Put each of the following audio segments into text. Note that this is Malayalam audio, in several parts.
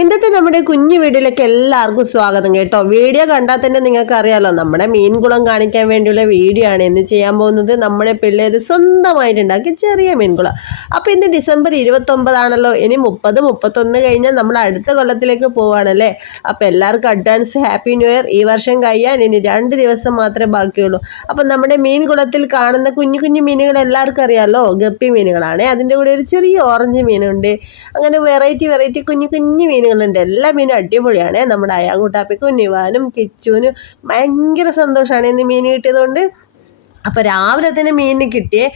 ഇന്നത്തെ നമ്മുടെ കുഞ്ഞു വീഡിയോയിലേക്ക് എല്ലാവർക്കും സ്വാഗതം കേട്ടോ. വീഡിയോ കണ്ടാൽ തന്നെ നിങ്ങൾക്ക് അറിയാലോ നമ്മുടെ മീൻകുളം കാണിക്കാൻ വേണ്ടിയുള്ള വീഡിയോ ആണ് ഇന്ന് ചെയ്യാൻ പോകുന്നത്. നമ്മുടെ പിള്ളേർ സ്വന്തമായിട്ട് ഉണ്ടാക്കിയ ചെറിയ മീൻകുളം. അപ്പോൾ ഇന്ന് ഡിസംബർ ഇരുപത്തൊമ്പതാണല്ലോ ഇനി മുപ്പത് മുപ്പത്തൊന്ന് കഴിഞ്ഞാൽ നമ്മൾ അടുത്ത കൊല്ലത്തിലേക്ക് പോവാണല്ലേ അപ്പോൾ എല്ലാവർക്കും അഡ്വാൻസ് ഹാപ്പി ന്യൂ ഇയർ ഈ വർഷം കഴിയാൻ ഇനി രണ്ട് ദിവസം മാത്രമേ ബാക്കിയുള്ളൂ. അപ്പോൾ നമ്മുടെ മീൻകുളത്തിൽ കാണുന്ന കുഞ്ഞു കുഞ്ഞു മീനുകൾ എല്ലാവർക്കും അറിയാമല്ലോ ഗപ്പി മീനുകളാണ്. അതിന്റെ കൂടെ ഒരു ചെറിയ ഓറഞ്ച് മീനുണ്ട്. അങ്ങനെ വെറൈറ്റി വെറൈറ്റി കുഞ്ഞു കുഞ്ഞു മീനുകളുണ്ട്. എല്ലാ മീനും അടിപൊളിയാണ്. നമ്മുടെ അയാങ്കുട്ടാപ്പിക്കും നിവാനും കിച്ചുവിനും ഭയങ്കര സന്തോഷമാണ് ഇന്ന് മീൻ കിട്ടിയതുകൊണ്ട്. അപ്പോൾ രാവിലെ തന്നെ മീനിന് കിട്ടിയേ.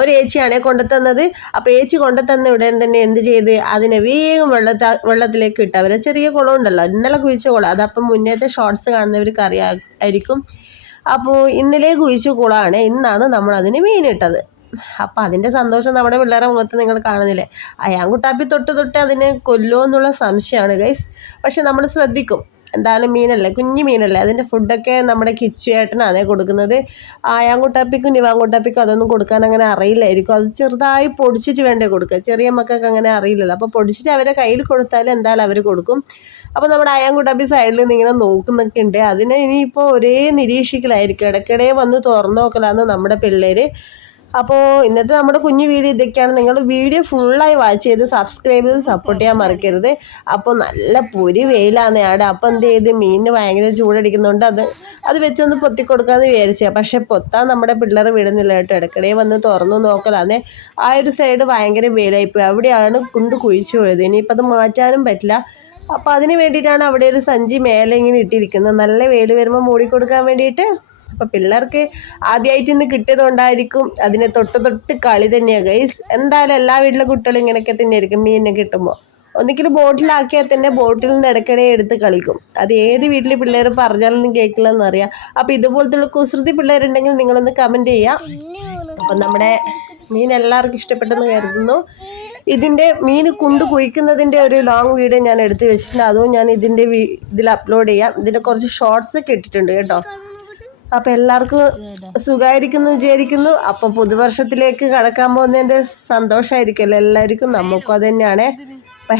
ഒരു ഏച്ചിയാണേ കൊണ്ടുതന്നത് അപ്പോൾ ഏച്ചി കൊണ്ടുതന്ന ഉടൻ തന്നെ എന്ത് ചെയ്ത്? അതിനെ വേഗം വെള്ളത്ത വെള്ളത്തിലേക്ക് ഇട്ട് അവരെ ചെറിയ കുളം ഉണ്ടല്ലോ ഇന്നലെ കുഴിച്ച കുളം. അതപ്പം മുന്നേത്തെ ഷോർട്സ് കാണുന്നവർക്ക് അറിയാമായിരിക്കും അപ്പോൾ ഇന്നലെ കുഴിച്ച കുളമാണ് ഇന്നാണ് നമ്മൾ അതിന് മീനിട്ടത് അപ്പം അതിന്റെ സന്തോഷം നമ്മുടെ പിള്ളേരെ മുഖത്ത് നിങ്ങൾ കാണുന്നില്ലേ? അയാങ്കുട്ടാപ്പി തൊട്ട് തൊട്ട് അതിനെ കൊല്ലുമോ എന്നുള്ള സംശയമാണ് ഗൈസ് പക്ഷെ നമ്മൾ ശ്രദ്ധിക്കും. എന്തായാലും മീനല്ലേ? കുഞ്ഞു മീനല്ലേ? അതിന്റെ ഫുഡൊക്കെ നമ്മുടെ കിച്ചു ഏട്ടനാണ് കൊടുക്കുന്നത്. ആയാങ്കുട്ടാപ്പിക്കും നിവാങ്കുട്ടാപ്പിക്കും അതൊന്നും കൊടുക്കാൻ അങ്ങനെ അറിയില്ലായിരിക്കും. അത് ചെറുതായി പൊടിച്ചിട്ട് വേണ്ടേ കൊടുക്കുക. ചെറിയ മക്കൾക്ക് അങ്ങനെ അറിയില്ലല്ലോ. അപ്പോൾ പൊടിച്ചിട്ട് അവരെ കയ്യിൽ കൊടുത്താൽ എന്തായാലും അവർ കൊടുക്കും. അപ്പോൾ നമ്മുടെ ആയാങ്കുട്ടാപ്പി സൈഡിൽ നിന്ന് ഇങ്ങനെ നോക്കുന്നൊക്കെ ഉണ്ട്. അതിനെ ഇനിയിപ്പോൾ ഒരേ നിരീക്ഷിക്കലായിരിക്കും. ഇടയ്ക്കിടെ വന്ന് തുറന്നു നോക്കലാന്ന് നമ്മുടെ പിള്ളേർ അപ്പോൾ ഇന്നത്തെ നമ്മുടെ കുഞ്ഞു വീഡിയോ ഇതൊക്കെയാണ്. നിങ്ങൾ വീഡിയോ ഫുള്ളായി വാച്ച് ചെയ്ത് സബ്സ്ക്രൈബ് ചെയ്ത് സപ്പോർട്ട് ചെയ്യാൻ മറക്കരുത്. അപ്പോൾ നല്ല പൊരി വെയിലാണ് ആടെ. അപ്പോൾ എന്ത് ചെയ്ത്? മീനിന് ഭയങ്കര ചൂടടിക്കുന്നുണ്ട് അത് അത് വെച്ചൊന്ന് പൊത്തി കൊടുക്കാമെന്ന് വിചാരിച്ചാൽ പക്ഷെ പൊത്താൻ നമ്മുടെ പിള്ളേർ വിടുന്നില്ല കേട്ടോ. ഇടയ്ക്കിടെ വന്ന് തുറന്നു നോക്കലാന്നേ. ആ ഒരു സൈഡ് ഭയങ്കര വെയിലായിപ്പോയി. അവിടെയാണ് കുണ്ട് കുഴിച്ചു പോയത്. ഇനിയിപ്പോൾ അത് മാറ്റാനും പറ്റില്ല. അപ്പോൾ അതിന് വേണ്ടിയിട്ടാണ് അവിടെ ഒരു സഞ്ചി മേലെ ഇങ്ങനെ ഇട്ടിരിക്കുന്നത്. നല്ല വെയിൽ വരുമ്പോൾ മൂടിക്കൊടുക്കാൻ വേണ്ടിയിട്ട് അപ്പോൾ പിള്ളേർക്ക് ആദ്യമായിട്ട് ഇന്ന് കിട്ടിയതുകൊണ്ടായിരിക്കും അതിനെ തൊട്ട് തൊട്ട് കളി തന്നെയാണ് ഗൈസ് എന്തായാലും എല്ലാ വീട്ടിലെ കുട്ടികളും ഇങ്ങനെയൊക്കെ തന്നെയായിരിക്കും മീനിനെ കിട്ടുമ്പോൾ ഒന്നിക്കൽ ബോട്ടിലാക്കിയാൽ തന്നെ ബോട്ടിൽ നിന്ന് ഇടയ്ക്കിടെ എടുത്ത് കളിക്കും. അത് ഏത് വീട്ടിൽ പിള്ളേർ പറഞ്ഞാലൊന്നും കേൾക്കില്ലെന്ന് അറിയാം. അപ്പോൾ ഇതുപോലത്തുള്ള കുസൃതി പിള്ളേരുണ്ടെങ്കിൽ നിങ്ങളൊന്ന് കമന്റ് ചെയ്യാം. അപ്പം നമ്മുടെ മീൻ എല്ലാവർക്കും ഇഷ്ടപ്പെട്ടെന്ന് കരുതുന്നു. ഇതിന്റെ മീൻ കുണ്ട് കുഴിക്കുന്നതിന്റെ ഒരു ലോങ് വീഡിയോ ഞാൻ എടുത്ത് വെച്ചിട്ടുണ്ട്. അതും ഞാൻ ഇതിന്റെ ഇതിൽ അപ്ലോഡ് ചെയ്യാം. ഇതിന്റെ കുറച്ച് ഷോർട്സ് ഒക്കെ ഇട്ടിട്ടുണ്ട് കേട്ടോ. അപ്പോൾ എല്ലാവർക്കും സുഖമായിരിക്കുന്നു വിചാരിക്കുന്നു. അപ്പോൾ പുതുവർഷത്തിലേക്ക് കടക്കാൻ പോകുന്നതിന്റെ സന്തോഷമായിരിക്കുമല്ലോ എല്ലാവർക്കും. നമുക്കും അത് തന്നെയാണ്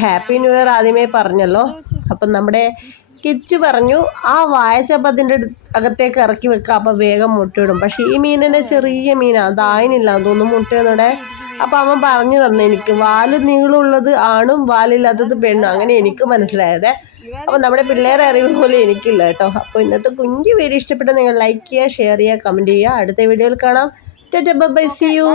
ഹാപ്പി ന്യൂ ഇയർ ആദ്യമേ പറഞ്ഞല്ലോ. അപ്പം നമ്മുടെ കിച്ചു പറഞ്ഞു ആ വായച്ചപ്പം അതിന്റെ അകത്തേക്ക് ഇറക്കി വെക്കുക അപ്പോൾ വേഗം മുട്ടയിടും പക്ഷേ ഈ മീനിനെ ചെറിയ മീനാണ് അതായനില്ല അതൊന്നും മുട്ടയെന്നൂടെ അപ്പോൾ അവൻ പറഞ്ഞു തന്നെ എനിക്ക് വാൽ നീളമുള്ളത് ആണും വാലില്ലാത്തത് പെണ്ണും. അങ്ങനെ എനിക്ക് മനസ്സിലായത്. അപ്പൊ നമ്മുടെ പിള്ളേരെ അറിവ് പോലെ എനിക്കില്ല കേട്ടോ. അപ്പോൾ ഇന്നത്തെ കുഞ്ഞു വീഡിയോ ഇഷ്ടപ്പെട്ട നിങ്ങൾ ലൈക്ക് ചെയ്യുക ഷെയർ ചെയ്യുക കമന്റ് ചെയ്യുക. അടുത്ത വീഡിയോയിൽ കാണാം. By C U